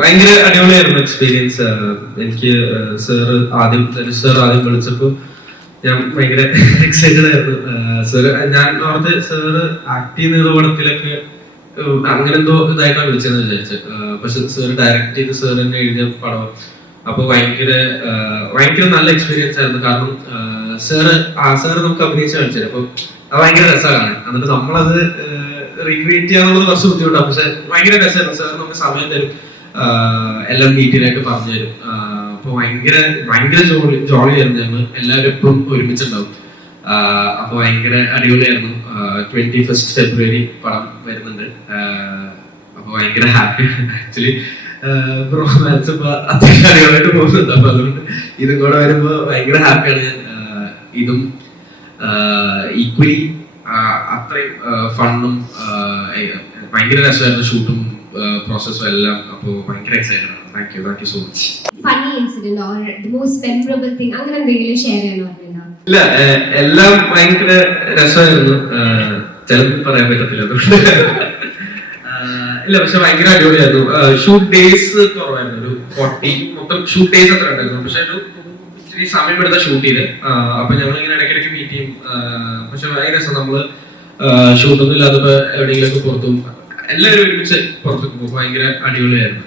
ഭയങ്കര അടിപൊളിയായിരുന്നു എക്സ്പീരിയൻസ്. എനിക്ക് സാർ ആദ്യം വിളിച്ചപ്പോൾ ഞാൻ ഭയങ്കര എക്സൈറ്റഡ് ആയിരുന്നു. സാറ് ഞാൻ ഓർത്ത് സാറ് ആക്ട് ചെയ്യുന്ന പടത്തിലൊക്കെ അങ്ങനെ എന്തോ ഇതായിട്ടാണ് വിളിച്ചതെന്ന് വിചാരിച്ചത്. പക്ഷെ സാറ് ഡയറക്റ്റ് ചെയ്ത് സാർ തന്നെ എഴുതിയ പടം. അപ്പൊ ഭയങ്കര നല്ല എക്സ്പീരിയൻസ് ആയിരുന്നു. കാരണം സാറ് നമുക്ക് അഭിനയിച്ച് കാണിച്ചത്. അപ്പൊ അത് ഭയങ്കര രസമാണ്. എന്നിട്ട് നമ്മളത് റീക്രിയേറ്റ് ചെയ്യാന്നുള്ളത് കുറച്ച് ബുദ്ധിമുട്ടാണ്. പക്ഷെ ഭയങ്കര രസമായിരുന്നു. സാർ നമുക്ക് സമയം തരും, എല്ലാം ഡീറ്റെയിൽ ആയിട്ട് പറഞ്ഞു തരും. അപ്പൊ ഭയങ്കര ജോളിയായിരുന്നു. ഞങ്ങൾ എല്ലാവരും എപ്പോഴും ഒരുമിച്ചുണ്ടാവും. അപ്പൊ ഭയങ്കര അടിപൊളിയായിരുന്നു. 21 ഫെബ്രുവരി പടം വരുന്നുണ്ട്. അപ്പൊ ഭയങ്കര ഹാപ്പിയാണ്. ആക്ച്വലി റൊമാൻസ് ഇപ്പൊ അത്യാവശ്യം അടിപൊളിയായിട്ട് പോകുന്നുണ്ട്. അപ്പൊ അതുകൊണ്ട് ഇതും കൂടെ വരുമ്പോ ഭയങ്കര ഹാപ്പിയാണ് ഞാൻ. ഇതും ഈക്വലി അത്രയും ഫണ്ണും ഭയങ്കര രസമായിരുന്നു. ഷൂട്ടും പ്രോസസ്സും എല്ലാം. അപ്പോൾ ഭയങ്കര എക്സൈറ്റഡ് ആണ്. Thank you so much. Funny incident or the most memorable thing അങ്ങനെ എന്തെങ്കിലും ഷെയർ ചെയ്യാൻ പറഞ്ഞിട്ടുണ്ടോ? ഇല്ല, എല്ലാം ഭയങ്കര രസമായിരുന്നു. ചിലപ്പോൾ പറയാൻ പറ്റത്തില്ല. ഇല്ല, പക്ഷെ ഭയങ്കര അടിപൊളിയായിരുന്നു. ഷൂട്ട് ഡേയ്സ് കുറവായിരുന്നു. ഒരു 40 മൊത്തം ഷൂട്ട് ഡേയ്സ് അത്ര ഉണ്ടായിരുന്നു. പക്ഷെ ഒരു ഇച്ചിരി സമയമെടുത്ത ഷൂട്ട് ചെയ്ത്. അപ്പൊ ഞങ്ങൾ ഇങ്ങനെ ഇടയ്ക്കിടയ്ക്ക് മീറ്റ് ചെയ്യും. പക്ഷെ ഭയങ്കര രസം. നമ്മള് ഷൂട്ടൊന്നും ഇല്ലാത്തപ്പോ എവിടെയെങ്കിലൊക്കെ പുറത്തും എല്ലാവരും ഒരുമിച്ച് പുറത്തൊക്കെ പോകും. ഭയങ്കര അടിപൊളിയായിരുന്നു.